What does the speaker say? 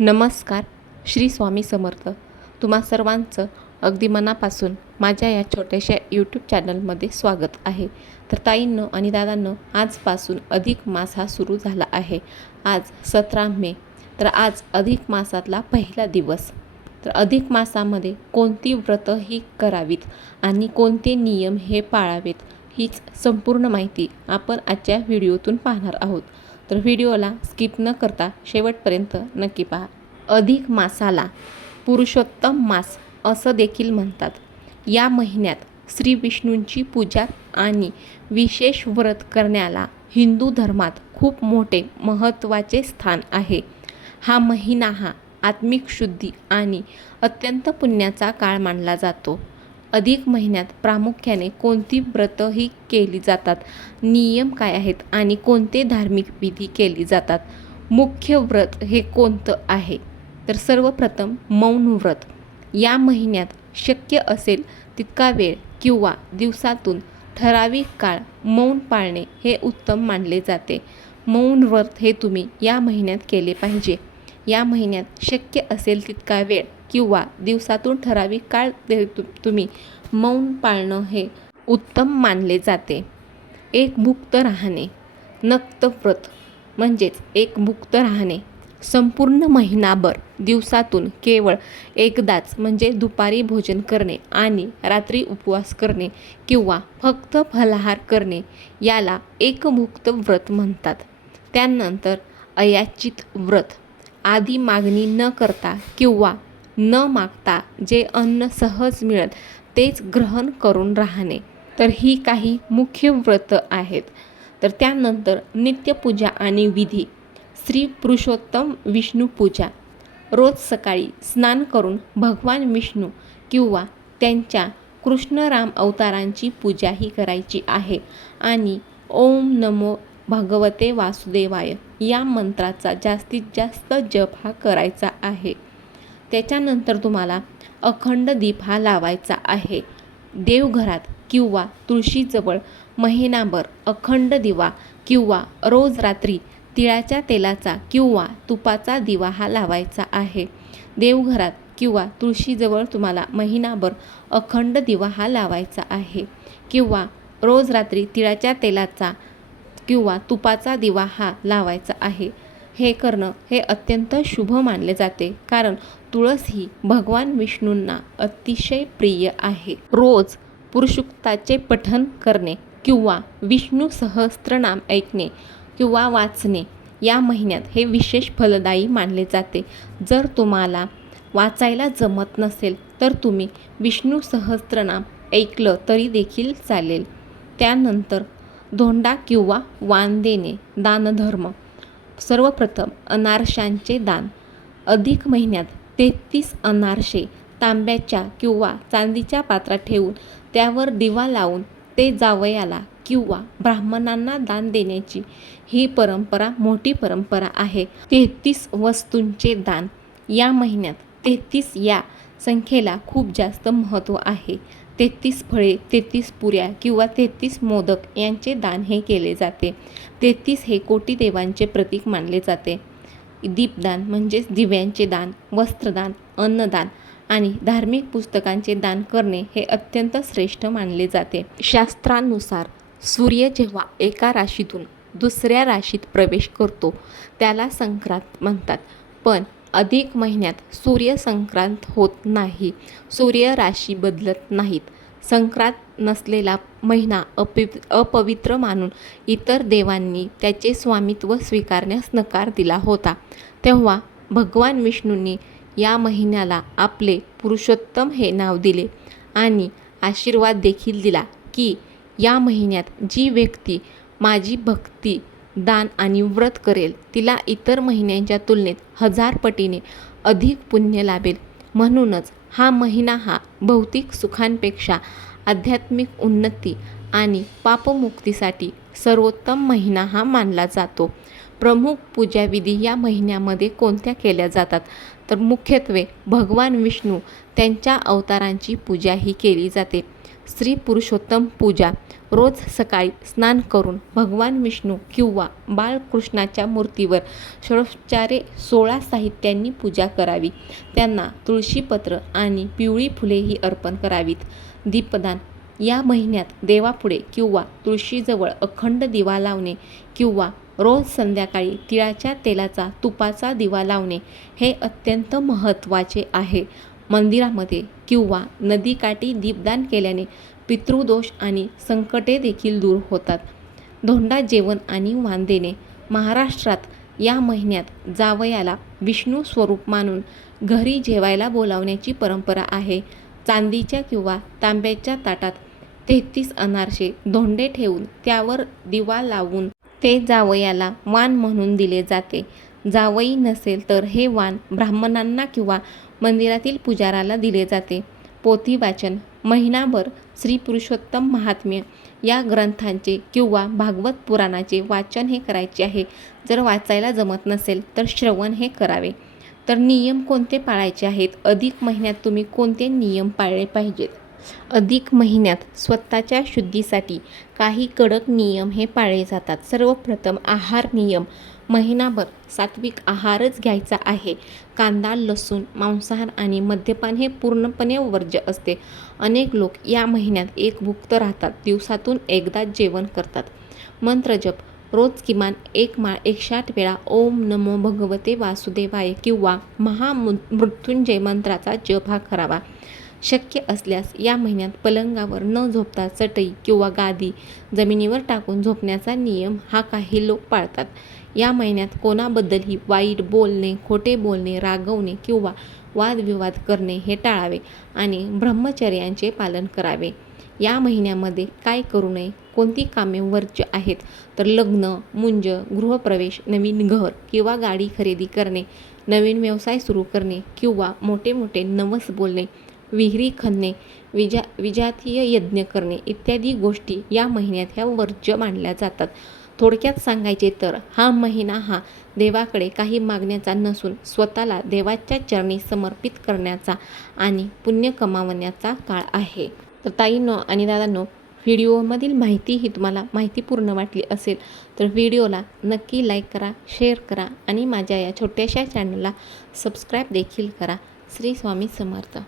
नमस्कार. श्री स्वामी समर्थ. तुम्हा सर्वांचं अगदी मनापासून माझ्या या छोट्याशा यूट्यूब चॅनलमध्ये स्वागत आहे. तर ताईंनो आणि दादांनो, आजपासून अधिक मास हा सुरू झाला आहे. आज 17 मे. तर आज अधिक मासातला पहिला दिवस. तर अधिक मासामध्ये कोणती व्रतं ही करावीत आणि कोणते नियम हे पाळावेत, हीच संपूर्ण माहिती आपण आजच्या व्हिडिओतून पाहणार आहोत. तर व्हिडिओला स्किप न करता शेवटपर्यंत नक्की पहा. अधिक मासाला पुरुषोत्तम मास असं देखील म्हणतात. या महिन्यात श्री विष्णूंची पूजा आणि विशेष व्रत करण्याला हिंदू धर्मात खूप मोठे महत्त्वाचे स्थान आहे. हा महिना हा आत्मिक शुद्धी आणि अत्यंत पुण्याचा काळ मानला जातो. अधिक महिन्यात प्रामुख्याने कोणती व्रतं ही केली जातात, नियम काय आहेत आणि कोणते धार्मिक विधी केली जातात, मुख्य व्रत हे कोणतं आहे? तर सर्वप्रथम मौन व्रत. या महिन्यात शक्य असेल तितका वेळ किंवा दिवसातून ठराविक काळ मौन पाळणे हे उत्तम मानले जाते. मौन व्रत हे तुम्ही या महिन्यात केले पाहिजे. या महिन्यात शक्य असेल तितका वेळ किंवा दिवसातून ठराविक काळ तुम्ही मौन पाळणं हे उत्तम मानले जाते. एक मुक्त राहणे. नक्त व्रत म्हणजेच एक मुक्त राहणे. संपूर्ण महिनाभर दिवसातून केवळ एकदाच म्हणजे दुपारी भोजन करणे आणि रात्री उपवास करणे किंवा फक्त फलाहार करणे याला एकमुक्त व्रत म्हणतात. त्यानंतर अयाचित व्रत. आधी मागणी न करता किंवा न मागता जे अन्न सहज मिळेल तेच ग्रहण करून राहणे. तर ही काही मुख्य व्रत आहेत. तर त्यानंतर नित्यपूजा आणि विधी. श्री पुरुषोत्तम विष्णू पूजा. रोज सकाळी स्नान करून भगवान विष्णू किंवा त्यांच्या कृष्णराम अवतारांची पूजा ही करायची आहे आणि ओम नमो भगवते वासुदेवाय या मंत्राचा जास्तीत जास्त जप हा करायचा आहे. त्याच्यानंतर तुम्हाला अखंड दीप हा लावायचा आहे. देवघरात किंवा तुळशीजवळ महिनाभर अखंड दिवा किंवा रोज रात्री तिळाच्या तेलाचा किंवा तुपाचा दिवा हा लावायचा आहे. देवघरात किंवा तुळशीजवळ तुम्हाला महिनाभर अखंड दिवा हा लावायचा आहे किंवा रोज रात्री तिळाच्या तेलाचा किंवा तुपाचा दिवा हा लावायचा आहे. हे करणं हे अत्यंत शुभ मानले जाते, कारण तुळस ही भगवान विष्णूंना अतिशय प्रिय आहे. रोज पुरुषसूक्ताचे पठण करणे किंवा विष्णू सहस्त्रनाम ऐकणे किंवा वाचणे या महिन्यात हे विशेष फलदायी मानले जाते. जर तुम्हाला वाचायला जमत नसेल तर तुम्ही विष्णू सहस्त्रनाम ऐकलं तरी देखील चालेल. त्यानंतर धोंडा किंवा वाण देणे. दानधर्म. सर्वप्रथम अनारशांचे दान. अधिक महिन्यात 33 अनारसे तांब्याच्या किंवा चांदीच्या पात्रात ठेवून त्यावर दिवा लावून ते जावयाला किंवा ब्राह्मणांना दान देण्याची ही परंपरा मोठी परंपरा आहे. 33 वस्तूंचे दान. या महिन्यात 33 या संख्येला खूप जास्त महत्त्व आहे. 33 फळे, 33 पुऱ्या किंवा 33 मोदक यांचे दान हे केले जाते. 33 हे कोटी देवांचे प्रतीक मानले जाते. दीपदान म्हणजेच दिव्यांचे दान, वस्त्रदान, अन्नदान आणि धार्मिक पुस्तकांचे दान करणे हे अत्यंत श्रेष्ठ मानले जाते. शास्त्रानुसार सूर्य जेव्हा एका राशीतून दुसऱ्या राशीत प्रवेश करतो त्याला संक्रांत म्हणतात. पण अधिक महिन्यात सूर्य संक्रांत होत नाही. सूर्य राशी बदलत नाहीत. संक्रांत नसलेला महिना अपवित्र मानून इतर देवांनी त्याचे स्वामित्व स्वीकारण्यास नकार दिला होता. तेव्हा भगवान विष्णूंनी या महिन्याला आपले पुरुषोत्तम हे नाव दिले आणि आशीर्वाद देखील दिला की या महिन्यात जी व्यक्ती माझी भक्ती, दान आणि व्रत करेल तिला इतर महिन्यांच्या तुलनेत 1000 पटीने अधिक पुण्य लाभेल. म्हणूनच हा महिना हा भौतिक सुखांपेक्षा आध्यात्मिक उन्नती आणि पापमुक्तीसाठी सर्वोत्तम महिना हा मानला जातो. प्रमुख पूजाविधी या महिन्यामध्ये कोणत्या केल्या जातात? तर मुख्यत्वे भगवान विष्णू त्यांच्या अवतारांची पूजा ही केली जाते. स्त्री पुरुषोत्तम पूजा. रोज सकाळी स्नान करून भगवान विष्णू किंवा बाळकृष्णाच्या मूर्तीवर षोडोपचारे 16 साहित्यांनी पूजा करावी. त्यांना तुळशीपत्र आणि पिवळी फुलेही अर्पण करावीत. दीपदान. या महिन्यात देवापुढे किंवा तुळशीजवळ अखंड दिवा लावणे किंवा रोज संध्याकाळी तिळाच्या तेलाचा तुपाचा दिवा लावणे हे अत्यंत महत्त्वाचे आहे. मंदिरामध्ये किंवा नदीकाठी दीपदान केल्याने पितृदोष आणि संकटे देखील दूर होतात. धोंडा जेवण आणि वाण देणे. महाराष्ट्रात या महिन्यात जावयाला विष्णू स्वरूप मानून घरी जेवायला बोलावण्याची परंपरा आहे. चांदीच्या किंवा तांब्याच्या ताटात 33 अनारसे धोंडे ठेवून त्यावर दिवा लावून ते जावयाला वाण म्हणून दिले जाते. जावई नसेल तर हे वाण ब्राह्मणांना किंवा मंदिरातील पुजाराला दिले जाते. पोथी वाचन. महिनाभर श्री पुरुषोत्तम महात्म्य या ग्रंथांचे किंवा भागवत पुराणाचे वाचन हे करायचे आहे. जर वाचायला जमत नसेल तर श्रवण हे करावे. तर नियम कोणते पाळायचे आहेत? अधिक महिन्यात तुम्ही कोणते नियम पाळले पाहिजेत? अधिक महिन्यात स्वतःच्या शुद्धीसाठी काही कडक नियम हे पाळले जातात. सर्वप्रथम आहार नियम. महिनाभर सात्विक आहारच घ्यायचा आहे. कांदा, लसूण, मांसाहार आणि मद्यपान हे पूर्णपणे वर्ज्य असते. अनेक लोक या महिन्यात एकभुक्त राहतात. दिवसातून एकदाच जेवण करतात. मंत्रजप. रोज किमान 1 माळ 108 वेळा ओम नमो भगवते वासुदेवाय किंवा महामृत्युंजय मंत्राचा जप हा करावा. शक्य असल्यास या महिन्यात पलंगावर न झोपता चटई किंवा गादी जमिनीवर टाकून झोपण्याचा नियम हा काही लोक पाळतात. या महिन्यात कोणाबद्दलही वाईट बोलणे, खोटे बोलणे, रागवणे किंवा वादविवाद करणे हे टाळावे आणि ब्रह्मचर्याचे पालन करावे. या महिन्यामध्ये काय करू नये? कोणती कामे वर्ज्य आहेत? तर लग्न, मुंज, गृहप्रवेश, नवीन घर किंवा गाडी खरेदी करणे, नवीन व्यवसाय सुरू करणे किंवा मोठे मोठे नवस बोलणे, विहिरी खणणे, विजातीय यज्ञ करणे इत्यादी गोष्टी या महिन्यात ह्या वर्ज्य मानल्या जातात. थोडक्यात सांगायचे तर हा महिना हा देवाकडे काही मागण्याचा नसून स्वतःला देवाच्या चरणी समर्पित करण्याचा आणि पुण्य कमावण्याचा काळ आहे. तर ताईंनो आणि दादांनो, व्हिडिओमधील माहिती ही तुम्हाला माहितीपूर्ण वाटली असेल तर व्हिडिओला नक्की लाईक करा, शेअर करा आणि माझ्या या छोट्याशा चॅनलला सबस्क्राईब देखील करा. श्री स्वामी समर्थ.